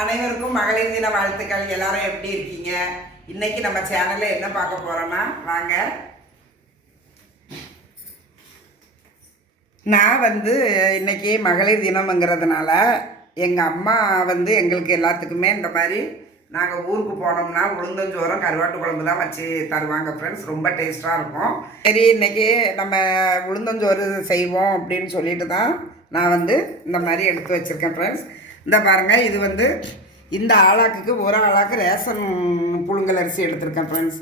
அனைவருக்கும் மகளிர் தின வாழ்த்துக்கள். எல்லாரும் எப்படி இருக்கீங்க? இன்னைக்கு நம்ம சேனல்ல என்ன பார்க்க போறோம்னா, வாங்க. நான் இன்னைக்கு மகளிர் தினம்ங்கிறதுனால எங்கள் அம்மா எங்களுக்கு எல்லாத்துக்குமே இந்த மாதிரி நாங்கள் ஊருக்கு போனோம்னா உளுந்தஞ்சோறும் கருவாட்டு குழம்பு தான் வச்சு தருவாங்க ஃப்ரெண்ட்ஸ். ரொம்ப டேஸ்ட்டாக இருக்கும். சரி, இன்றைக்கி நம்ம உளுந்தஞ்சோறு செய்வோம் அப்படின்னு சொல்லிட்டு தான் நான் இந்த மாதிரி எடுத்து வச்சுருக்கேன் ஃப்ரெண்ட்ஸ். இந்த பாருங்கள், இது இந்த ஆளாக்குக்கு ஒரு ஆளாக்கு ரேஷன் புழுங்கல் அரிசி எடுத்திருக்கேன் ஃப்ரெண்ட்ஸ்.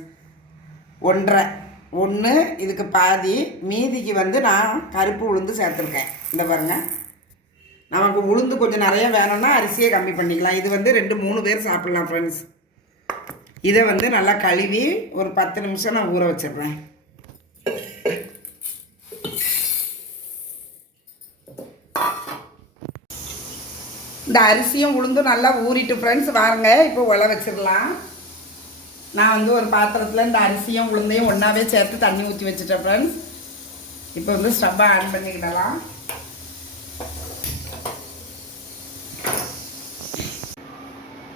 ஒன்று இதுக்கு பாதி, மீதிக்கு நான் கருப்பு உளுந்து சேர்த்துருக்கேன். இந்த பாருங்கள், நமக்கு உளுந்து கொஞ்சம் நிறைய வேணும்னா அரிசியை கம்மி பண்ணிக்கலாம். இது 2-3 பேர் சாப்பிட்லாம் ஃப்ரெண்ட்ஸ். இதை நல்லா கழுவி ஒரு 10 நிமிஷம் நான் ஊற வச்சிடுறேன். இந்த அரிசியும் உளுந்தும் நல்லா ஊறிட்டு ஃப்ரெண்ட்ஸ். வாங்க இப்போ உல வச்சிடலாம். நான் ஒரு பாத்திரத்தில் இந்த அரிசியும் உளுந்தையும் ஒன்றாவே சேர்த்து தண்ணி ஊற்றி வச்சுட்டேன் ஃப்ரெண்ட்ஸ். இப்போ ஸ்டவ்வை ஆன் பண்ணிக்கிடலாம்.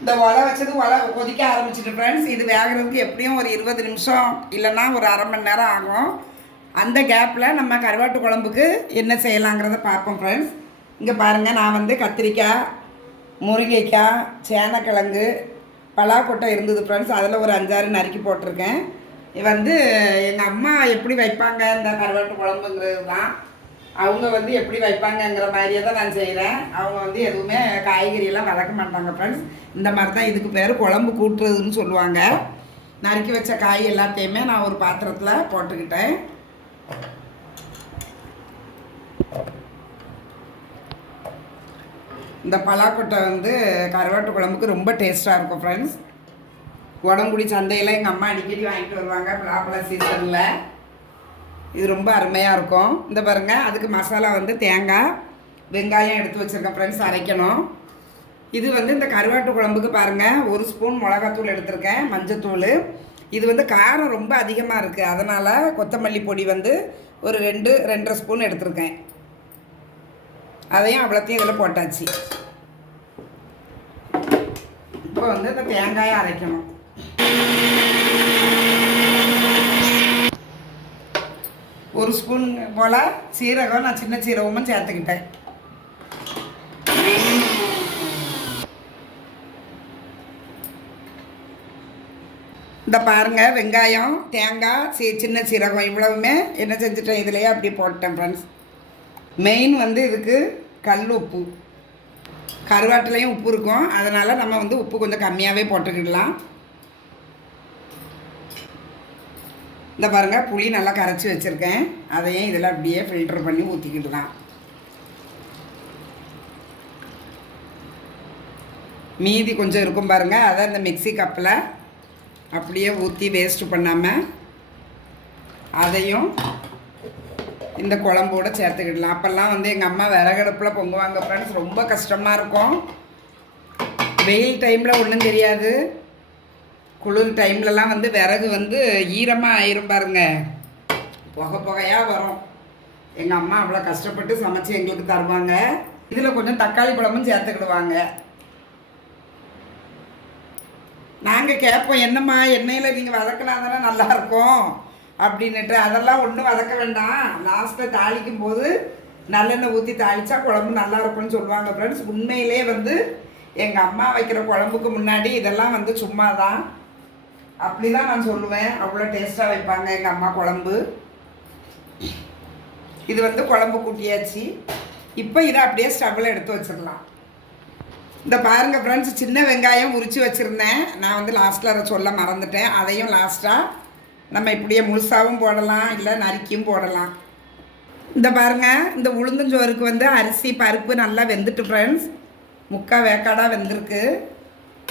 இந்த உலை வச்சது கொதிக்க ஆரம்பிச்சிட்டு ஃப்ரெண்ட்ஸ். இது வேகிறதுக்கு எப்படியும் ஒரு 20 நிமிஷம் இல்லைன்னா ஒரு அரை மணி நேரம் ஆகும். அந்த கேப்பில் நம்ம கருவாட்டு குழம்புக்கு என்ன செய்யலாங்கிறத பார்ப்போம் ஃப்ரெண்ட்ஸ். இங்கே பாருங்கள், நான் கத்திரிக்காய், முருங்கைக்காய், சேனக்கிழங்கு, பலாக்கொட்டை இருந்தது ஃப்ரெண்ட்ஸ். அதில் ஒரு 5-6 நறுக்கி போட்டிருக்கேன். எங்கள் அம்மா எப்படி வைப்பாங்க இந்த கருவாட்டு குழம்புங்கிறது தான். அவங்க எப்படி வைப்பாங்கங்கிற மாதிரியே தான் நான் செய்கிறேன். அவங்க எதுவுமே காய்கறியெல்லாம் வதக்க மாட்டாங்க ஃப்ரெண்ட்ஸ். இந்த மாதிரி தான் இதுக்கு பேர் குழம்பு கூட்டுறதுன்னு சொல்லுவாங்க. நறுக்கி வச்ச காய் எல்லாத்தையுமே நான் ஒரு பாத்திரத்தில் போட்டுக்கிட்டேன். இந்த பலாக்கொட்டை கருவாட்டு குழம்புக்கு ரொம்ப டேஸ்ட்டாக இருக்கும் ஃப்ரெண்ட்ஸ். உடம்புடி சந்தையில் எங்கள் அம்மா அடிக்கடி வாங்கிட்டு வருவாங்க பலாப்பழ சீசனில். இது ரொம்ப அருமையாக இருக்கும். இந்த பாருங்கள், அதுக்கு மசாலா தேங்காய், வெங்காயம் எடுத்து வச்சுருக்கேன் ஃப்ரெண்ட்ஸ், அரைக்கணும். இது இந்த கருவாட்டு குழம்புக்கு பாருங்கள், 1 ஸ்பூன் மிளகாத்தூள் எடுத்திருக்கேன், மஞ்சத்தூள். இது காரம் ரொம்ப அதிகமாக இருக்குது, அதனால் கொத்தமல்லி பொடி ஒரு 2-2.5 ஸ்பூன் எடுத்திருக்கேன். அதையும் அவ்வளோத்தையும் இதில் போட்டாச்சு. இப்போ இந்த தேங்காயை அரைக்கணும். ஒரு ஸ்பூன் போல் சீரகம், நான் சின்ன சீரகமும் சேர்த்துக்கிட்டேன். இந்த பாருங்கள், வெங்காயம், தேங்காய், சின்ன சீரகம் இவ்வளவுமே என்ன செஞ்சுட்டேன், இதிலையே அப்படி போட்டேன் ஃப்ரெண்ட்ஸ். மெயின் இதுக்கு கல் உப்பு. கருவாட்டிலையும் உப்பு இருக்கும், அதனால் நம்ம உப்பு கொஞ்சம் கம்மியாகவே போட்டுக்கிடலாம். இந்த பாருங்கள், புளி நல்லா கரைச்சி வச்சுருக்கேன், அதையும் இதில் அப்படியே ஃபில்டர் பண்ணி ஊற்றிக்கிடலாம். மீதி கொஞ்சம் இருக்கும் பாருங்கள், அதை இந்த மிக்ஸி கப்பில் அப்படியே ஊற்றி வேஸ்ட்டு பண்ணாமல் அதையும் இந்த குழம்போடு சேர்த்துக்கிடலாம். அப்போல்லாம் எங்கள் அம்மா விறகடுப்பில் பொங்குவாங்க ஃப்ரெண்ட்ஸ். ரொம்ப கஷ்டமாக இருக்கும். வெயில் டைமில் ஒன்றும் தெரியாது, குளிர் டைம்லலாம் விறகு ஈரமாக ஆயிரும் பாருங்க, புகையாக வரும். எங்கள் அம்மா அவ்வளோ கஷ்டப்பட்டு சமைச்சு எங்களுக்கு தருவாங்க. இதில் கொஞ்சம் தக்காளி பழமும் சேர்த்துக்கிடுவாங்க. நாங்கள் கேட்போம், என்னம்மா எண்ணெயில் நீங்கள் வதக்கினா தானே நல்லாயிருக்கும் அப்படின்னுட்டு. அதெல்லாம் ஒன்றும் வதக்க வேண்டாம், லாஸ்ட்டில் தாளிக்கும் போது நல்லெண்ணெய் ஊற்றி தாளித்தா குழம்பு நல்லா இருக்கும்னு சொல்லுவாங்க ஃப்ரெண்ட்ஸ். உண்மையிலே எங்கள் அம்மா வைக்கிற குழம்புக்கு முன்னாடி இதெல்லாம் சும்மா தான், அப்படி தான் நான் சொல்லுவேன். அவ்வளோ டேஸ்ட்டாக வைப்பாங்க எங்கள் அம்மா குழம்பு. இது குழம்பு கூட்டியாச்சு. இப்போ இதை அப்படியே ஸ்டவ்வில் எடுத்து வச்சிடலாம். இந்த பாருங்கள் ஃப்ரெண்ட்ஸ், சின்ன வெங்காயம் உரித்து வச்சுருந்தேன். நான் லாஸ்ட்டில் அதை சொல்ல மறந்துட்டேன். அதையும் லாஸ்ட்டாக நம்ம இப்படியே முழுசாகவும் போடலாம், இல்லை நறுக்கியும் போடலாம். இந்த பாருங்கள், இந்த உளுந்தஞ்சோறுக்கு அரிசி பருப்பு நல்லா வெந்துட்டு ஃப்ரெண்ட்ஸ், 3/4 வேக்காடாக வெந்திருக்கு.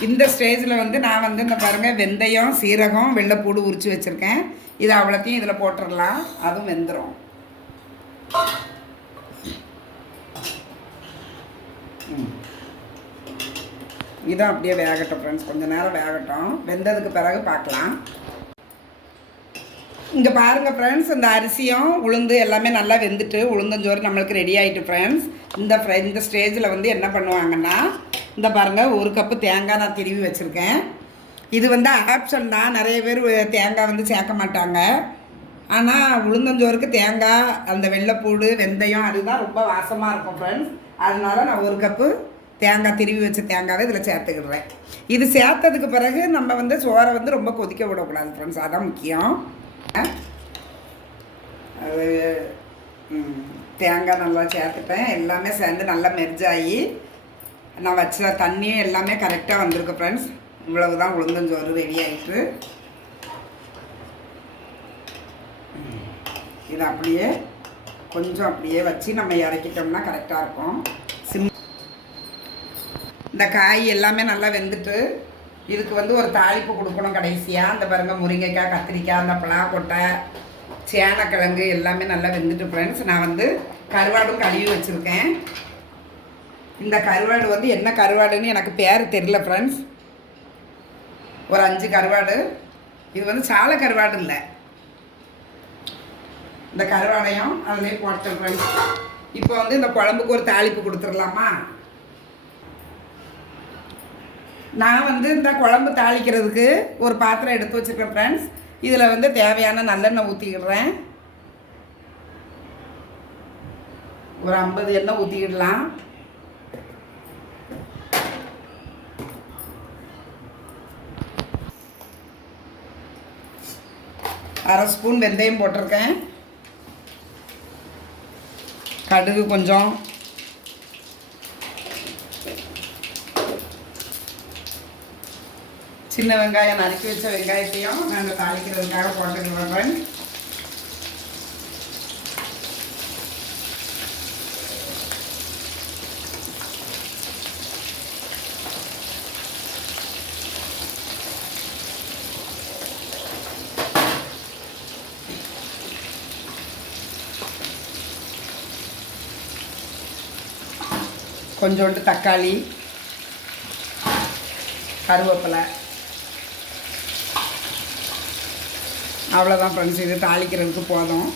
இந்த ஸ்டேஜில் நான் இந்த பாருங்கள், வெந்தயம், சீரகம், வெள்ளைப்பூடு உரித்து வச்சுருக்கேன். இதை அவ்வளோத்தையும் இதில் போட்டுடலாம், அதுவும் வெந்துடும். இதான் அப்படியே வேகட்டும் ஃப்ரெண்ட்ஸ், கொஞ்சம் நேரம் வேகட்டும். வெந்ததுக்கு பிறகு பார்க்கலாம். இங்கே பாருங்கள் ஃப்ரெண்ட்ஸ், இந்த அரிசியும் உளுந்து எல்லாமே நல்லா வெந்துட்டு உளுந்தஞ்சோறு நம்மளுக்கு ரெடி ஆகிட்டு ஃப்ரெண்ட்ஸ். இந்த ஸ்டேஜில் என்ன பண்ணுவாங்கன்னா, இந்த பாருங்கள் 1 கப்பு தேங்காய் நான் திருவி வச்சுருக்கேன். இது வந்து ஆப்ஷன் தான், நிறைய பேர் தேங்காய் வந்து சேர்க்க மாட்டாங்க. ஆனால் உளுந்தஞ்சோறுக்கு தேங்காய், அந்த வெள்ளைப்பூடு, வெந்தயம் அதுதான் ரொம்ப வாசமாக இருக்கும் ஃப்ரெண்ட்ஸ். அதனால் நான் 1 கப்பு தேங்காய் திருவி வச்ச தேங்காவை இதில் சேர்த்துக்கிடுறேன். இது சேர்த்ததுக்கு பிறகு நம்ம வந்து சோறை வந்து ரொம்ப கொதிக்க விடக்கூடாது ஃப்ரெண்ட்ஸ், அதான் முக்கியம். அது தேங்காய் நல்லா சேர்த்துட்டேன். எல்லாமே சேர்ந்து நல்லா மெர்ஜாகி நான் வச்ச தண்ணியும் எல்லாமே கரெக்டாக வந்திருக்கு ஃப்ரெண்ட்ஸ். இவ்வளவு தான் உளுந்தஞ்சோறு ரெடி ஆகிட்டு. இதை அப்படியே கொஞ்சம் அப்படியே வச்சு நம்ம இறக்கிட்டோம்னா கரெக்டாக இருக்கும். இந்த காய் எல்லாமே நல்லா வெந்துட்டு இதுக்கு வந்து ஒரு தாளிப்பு கொடுக்கணும் கடைசியாக. அந்த பாருங்க முருங்கைக்காய், கத்திரிக்காய், அந்த பலாக்கொட்டை, சேனக்கிழங்கு எல்லாமே நல்லா வெந்துட்டு ஃப்ரெண்ட்ஸ். நான் வந்து கருவாடும் கழுவி வச்சுருக்கேன். இந்த கருவாடு வந்து என்ன கருவாடுன்னு எனக்கு பேர் தெரியல ஃப்ரெண்ட்ஸ். ஒரு 5 கருவாடு. இது வந்து சாலை கருவாடு இல்லை. இந்த கருவாடையும் அதிலே போட்டு ஃப்ரெண்ட்ஸ். இப்போ வந்து இந்த குழம்புக்கு ஒரு தாளிப்பு கொடுத்துடலாமா? நான் வந்து இந்த குழம்பு தாளிக்கிறதுக்கு ஒரு பாத்திரம் எடுத்து வச்சுருக்கேன் ஃப்ரெண்ட்ஸ். இதில் வந்து தேவையான நல்லெண்ணெய் ஊற்றிக்கிடுறேன். ஒரு 50 எண்ணெய் ஊற்றிக்கிடலாம். அரை ஸ்பூன் வெந்தயம் போட்டிருக்கேன். கடுகு கொஞ்சம், சின்ன வெங்காயம் நறுக்கி வச்ச வெங்காயத்தையும் நாங்கள் தாளிக்கிறதுக்காக போட்டுக்கிறோம். கொஞ்சோண்டு தக்காளி, கருவேப்பிலை, அவ்வளோதான் ஃப்ரெண்ட்ஸ். இது தாளிக்கிறதுக்கு போதும்.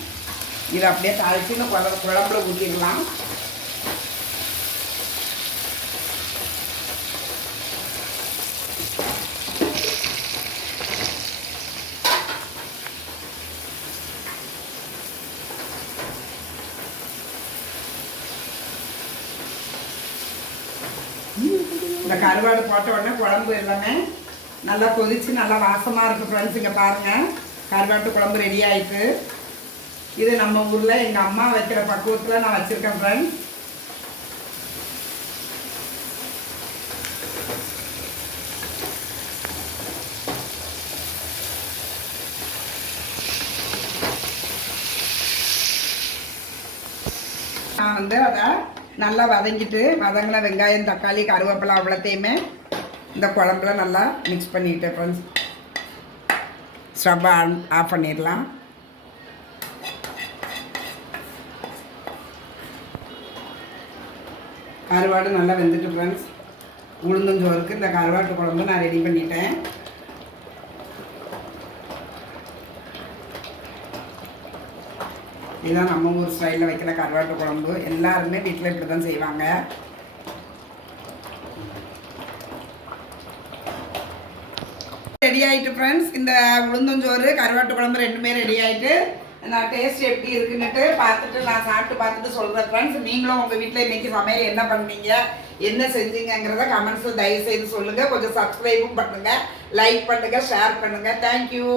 இதை அப்படியே தாளித்து இந்த குழம்புல ஊற்றிடலாம். இந்த கருவாடு போட்ட உடனே குழம்பு எல்லாமே நல்லா கொதித்து நல்லா வாசமாக இருக்குது ஃப்ரெண்ட்ஸ். இங்கே பாருங்கள், கருவாட்டு குழம்பு ரெடி ஆகிட்டு. இது நம்ம ஊரில் எங்கள் அம்மா வைக்கிற பக்குவத்தில் நான் வச்சுருக்கேன் ஃப்ரெண்ட்ஸ். நான் வந்து அதை நல்லா வதங்கின வெங்காயம், தக்காளி, கருவேப்பிலை அவ்வளோத்தையுமே இந்த குழம்புல நல்லா மிக்ஸ் பண்ணிக்கிட்டேன் ஃப்ரெண்ட்ஸ். ஸ்டவ்வை ஆஃப் பண்ணிடலாம். கருவாடு நல்லா வெந்துட்டு ஃப்ரெண்ட்ஸ். உளுந்தஞ்சோறுக்கு இந்த கருவாட்டு குழம்பு நான் ரெடி பண்ணிட்டேன். இதுதான் நம்ம ஊர் ஸ்டைலில் வைக்கிற கருவாட்டு குழம்பு. எல்லாருமே வீட்டில் இப்படி தான் செய்வாங்க. ரெடி ஆகிட்டு ஃப்ரெண்ட்ஸ். இந்த உளுந்தஞ்சோறு, கருவாட்டு குழம்பு ரெண்டுமே ரெடி ஆகிட்டு. நான் டேஸ்ட் எப்படி இருக்குன்னுட்டு பார்த்துட்டு நான் சாப்பிட்டு பார்த்துட்டு சொல்கிறேன் ஃப்ரெண்ட்ஸ். நீங்களும் உங்கள் வீட்டில் இன்றைக்கி சமையல் என்ன பண்ணீங்க, என்ன செஞ்சீங்கிறத கமெண்ட்ஸில் தயவுசெய்து சொல்லுங்கள். கொஞ்சம் சப்ஸ்கிரைபும் பண்ணுங்கள், லைக் பண்ணுங்கள், ஷேர் பண்ணுங்கள். தேங்க்யூ.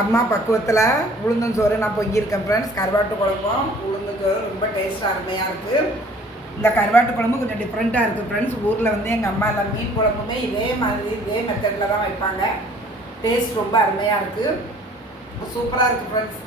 அம்மா பக்குவத்தில் உளுந்தஞ்சோறு நான் பொங்கியிருக்கேன் ஃப்ரெண்ட்ஸ். கருவாட்டு குழம்பும் உளுந்தஞ்சோறு ரொம்ப டேஸ்ட்டாக அருமையாக இருக்குது. இந்த கருவாட்டு குழம்பு கொஞ்சம் டிஃப்ரெண்ட்டாக இருக்குது ஃப்ரெண்ட்ஸ். ஊரில் வந்து எங்கள் அம்மா எல்லாம் மீன் குழம்புமே இதே மாதிரி இதே மெத்தடில் தான் வைப்பாங்க. டேஸ்ட் ரொம்ப அருமையாக இருக்குது, சூப்பராக இருக்குது ஃப்ரெண்ட்ஸ்.